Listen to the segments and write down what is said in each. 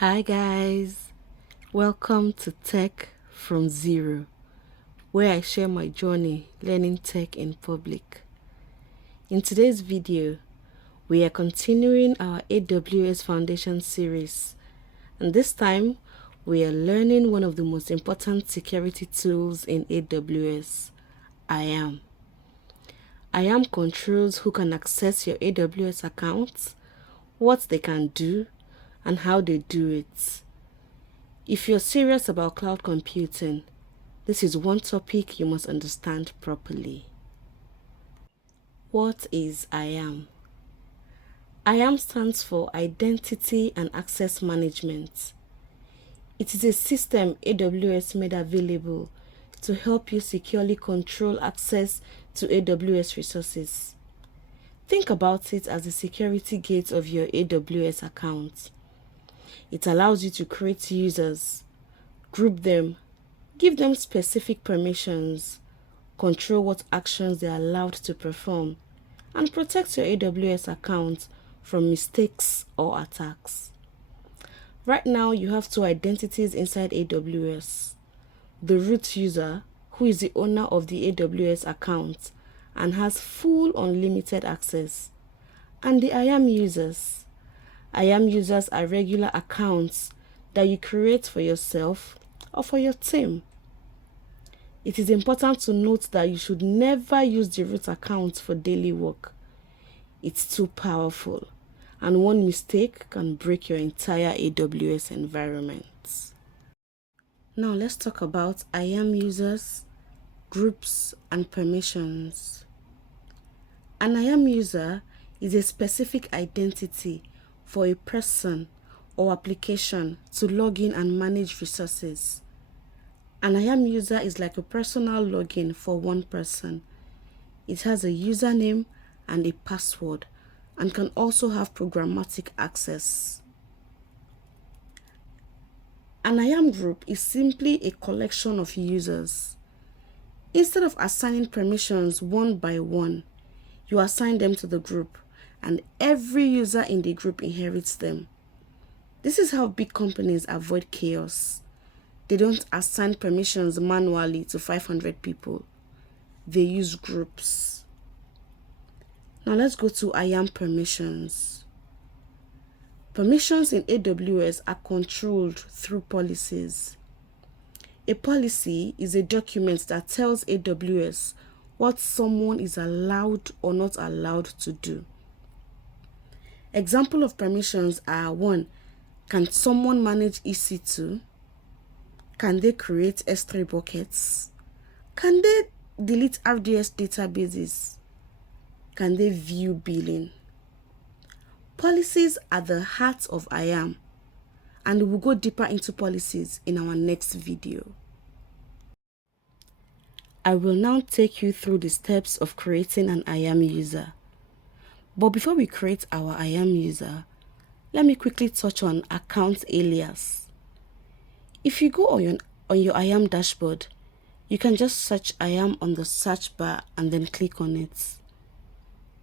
Hi guys, welcome to Tech from Zero, where I share my journey learning tech in public. In today's video, we are continuing our AWS Foundation series, and this time we are learning one of the most important security tools in AWS, IAM. IAM controls who can access your AWS accounts, what they can do, and how they do it. If you're serious about cloud computing, this is one topic you must understand properly. What is IAM? IAM stands for Identity and Access Management. It is a system AWS made available to help you securely control access to AWS resources. Think about it as the security gate of your AWS account. It allows you to create users, group them, give them specific permissions, control what actions they are allowed to perform, and protect your AWS account from mistakes or attacks. Right now, you have two identities inside AWS. The root user, who is the owner of the AWS account and has full unlimited access, and the IAM users. IAM users are regular accounts that you create for yourself or for your team. It is important to note that you should never use the root account for daily work. It's too powerful, and one mistake can break your entire AWS environment. Now let's talk about IAM users, groups, and permissions. An IAM user is a specific identity for a person or application to log in and manage resources. An IAM user is like a personal login for one person. It has a username and a password and can also have programmatic access. An IAM group is simply a collection of users. Instead of assigning permissions one by one, you assign them to the group, and every user in the group inherits them. This is how big companies avoid chaos. They don't assign permissions manually to 500 people. They use groups. Now let's go to IAM permissions. Permissions in AWS are controlled through policies. A policy is a document that tells AWS what someone is allowed or not allowed to do. Example of permissions are 1. Can someone manage EC2? Can they create S3 buckets? Can they delete RDS databases? Can they view billing? Policies are the heart of IAM, and we'll go deeper into policies in our next video. I will now take you through the steps of creating an IAM user. But before we create our IAM user, let me quickly touch on account alias. If you go on your IAM dashboard, you can just search IAM on the search bar and then click on it.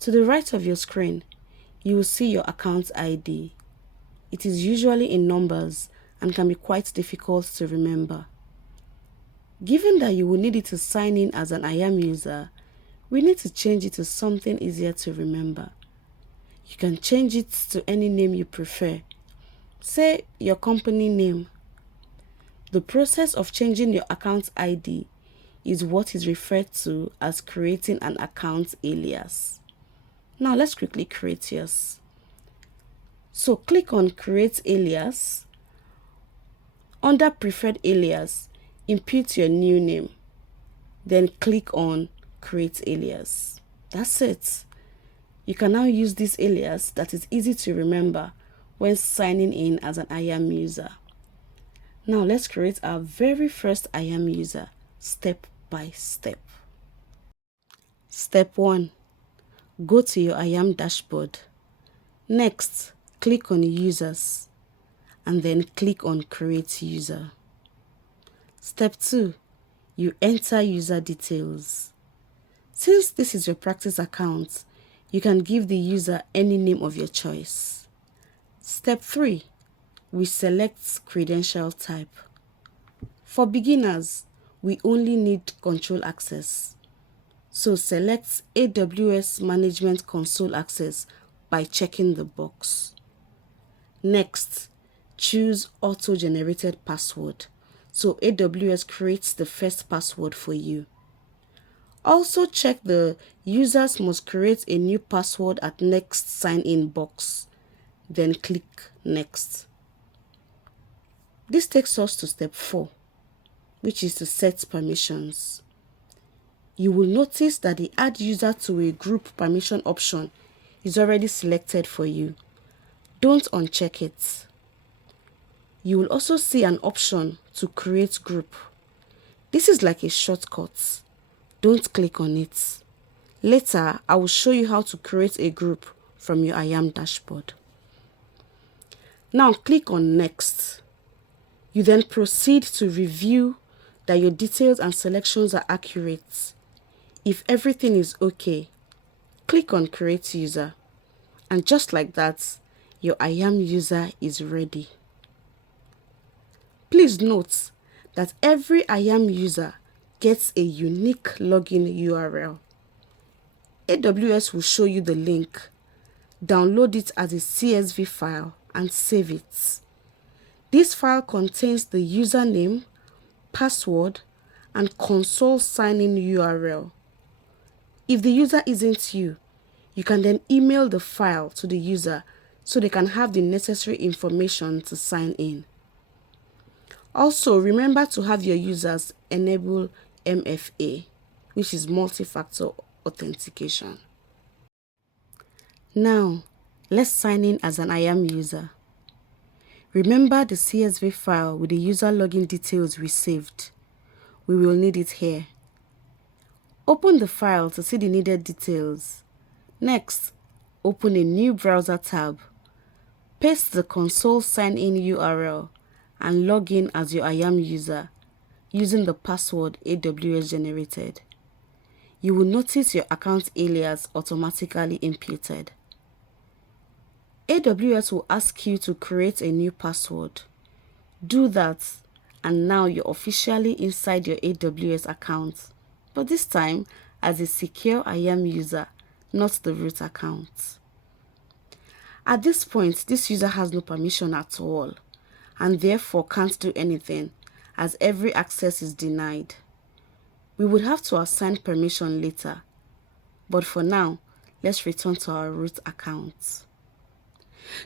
To the right of your screen, you will see your account ID. It is usually in numbers and can be quite difficult to remember. Given that you will need it to sign in as an IAM user, we need to change it to something easier to remember. You can change it to any name you prefer. Say your company name. The process of changing your account ID is what is referred to as creating an account alias. Now let's quickly create yours. So click on Create Alias. Under Preferred Alias, input your new name. Then click on Create Alias. That's it. You can now use this alias that is easy to remember when signing in as an IAM user. Now let's create our very first IAM user step by step. Step 1. Go to your IAM dashboard. Next, click on Users and then click on Create User. Step 2. You enter user details. Since this is your practice account, you can give the user any name of your choice. Step 3. we select credential type. For beginners, we only need control access. So select AWS Management Console Access by checking the box. Next, choose auto-generated password. So AWS creates the first password for you. Also check the users must create a new password at next sign-in box. Then click Next. This takes us to step 4, which is to set permissions. You will notice that the Add User to a Group permission option is already selected for you. Don't uncheck it. You will also see an option to create group. This is like a shortcut. Don't click on it. Later, I will show you how to create a group from your IAM dashboard. Now click on Next. You then proceed to review that your details and selections are accurate. If everything is okay, click on Create User. And just like that, your IAM user is ready. Please note that every IAM user gets a unique login URL. AWS will show you the link. Download it as a CSV file and save it. This file contains the username, password, and console sign-in URL. If the user isn't you, you can then email the file to the user so they can have the necessary information to sign in. Also, remember to have your users enable MFA, which is multi-factor authentication. Now, let's sign in as an IAM user. Remember the CSV file with the user login details we saved. We will need it here. Open the file to see the needed details. Next, open a new browser tab. Paste the console sign-in URL and log in as your IAM user using the password AWS generated. You will notice your account alias automatically imputed. AWS will ask you to create a new password. Do that, and now you're officially inside your AWS account, but this time as a secure IAM user, not the root account. At this point, this user has no permission at all, and therefore can't do anything, as every access is denied. We would have to assign permission later, but for now, let's return to our root account.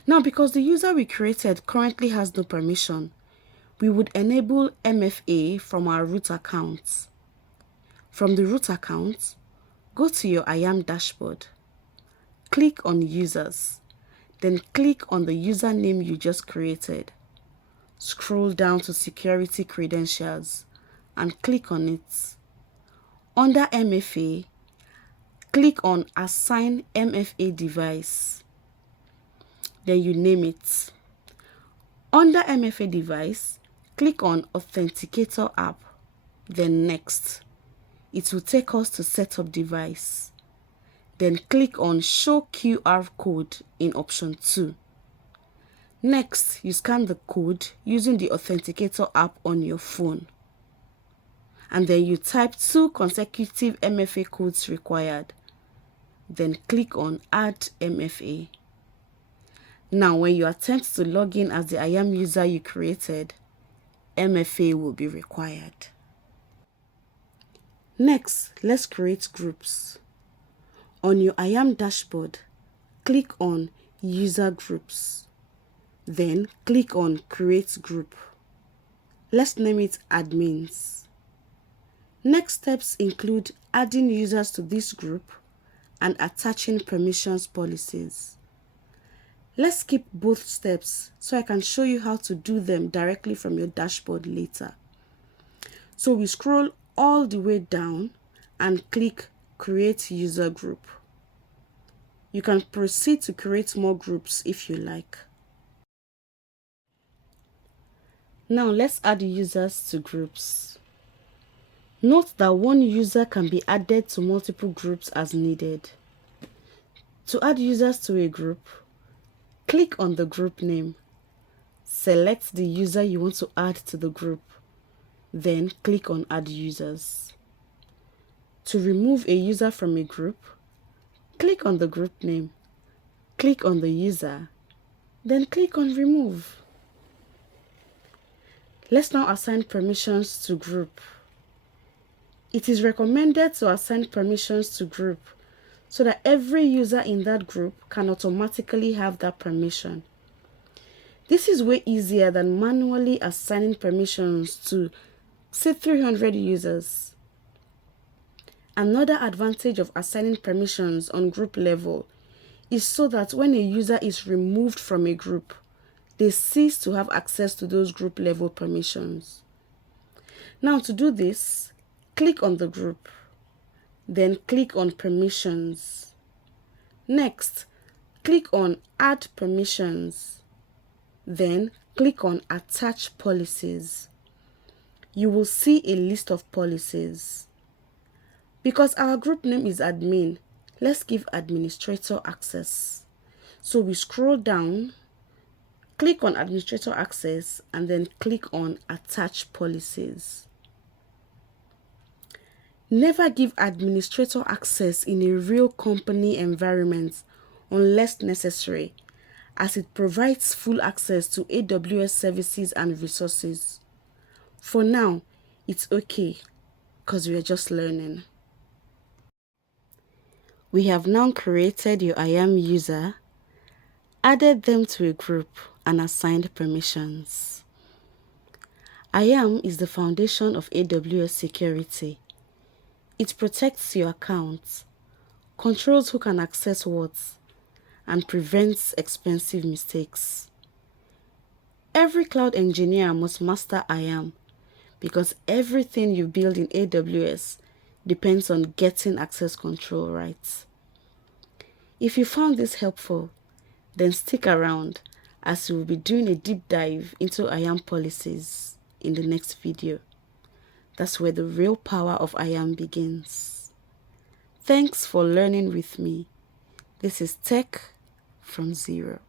Now, because the user we created currently has no permission, we would enable MFA from our root account. From the root account, go to your IAM dashboard. Click on Users, then click on the username you just created. Scroll down to Security Credentials and click on it. Under MFA, click on Assign MFA Device. Then you name it. Under MFA Device, click on Authenticator App, then Next. It will take us to Setup Device. Then click on Show QR Code in option 2. Next, you scan the code using the Authenticator app on your phone. And then you type 2 consecutive MFA codes required. Then click on Add MFA. Now, when you attempt to log in as the IAM user you created, MFA will be required. Next, let's create groups. On your IAM dashboard, click on User Groups. Then click on Create Group. Let's name it Admins. Next steps include adding users to this group and attaching permissions policies. Let's skip both steps so I can show you how to do them directly from your dashboard later. So we scroll all the way down and click Create User Group. You can proceed to create more groups if you like. Now let's add users to groups. Note that one user can be added to multiple groups as needed. To add users to a group, click on the group name. select the user you want to add to the group, then click on Add Users. To remove a user from a group, click on the group name, click on the user, then click on Remove. Let's now assign permissions to group. It is recommended to assign permissions to group so that every user in that group can automatically have that permission. This is way easier than manually assigning permissions to, say, 300 users. Another advantage of assigning permissions on group level is so that when a user is removed from a group, they cease to have access to those group level permissions. Now, to do this, click on the group, then click on Permissions. Next, click on Add Permissions, then click on Attach Policies. You will see a list of policies. Because our group name is admin, let's give administrator access. So we scroll down, click on Administrator Access, and then click on Attach Policies. Never give administrator access in a real company environment unless necessary, as it provides full access to AWS services and resources. For now, it's okay, because we are just learning. We have now created your IAM user, added them to a group, and assigned permissions. IAM is the foundation of AWS security. It protects your accounts, controls who can access what, and prevents expensive mistakes. Every cloud engineer must master IAM because everything you build in AWS depends on getting access control right. If you found this helpful, then stick around as we will be doing a deep dive into IAM policies in the next video. That's where the real power of IAM begins. Thanks for learning with me. This is Tech from Zero.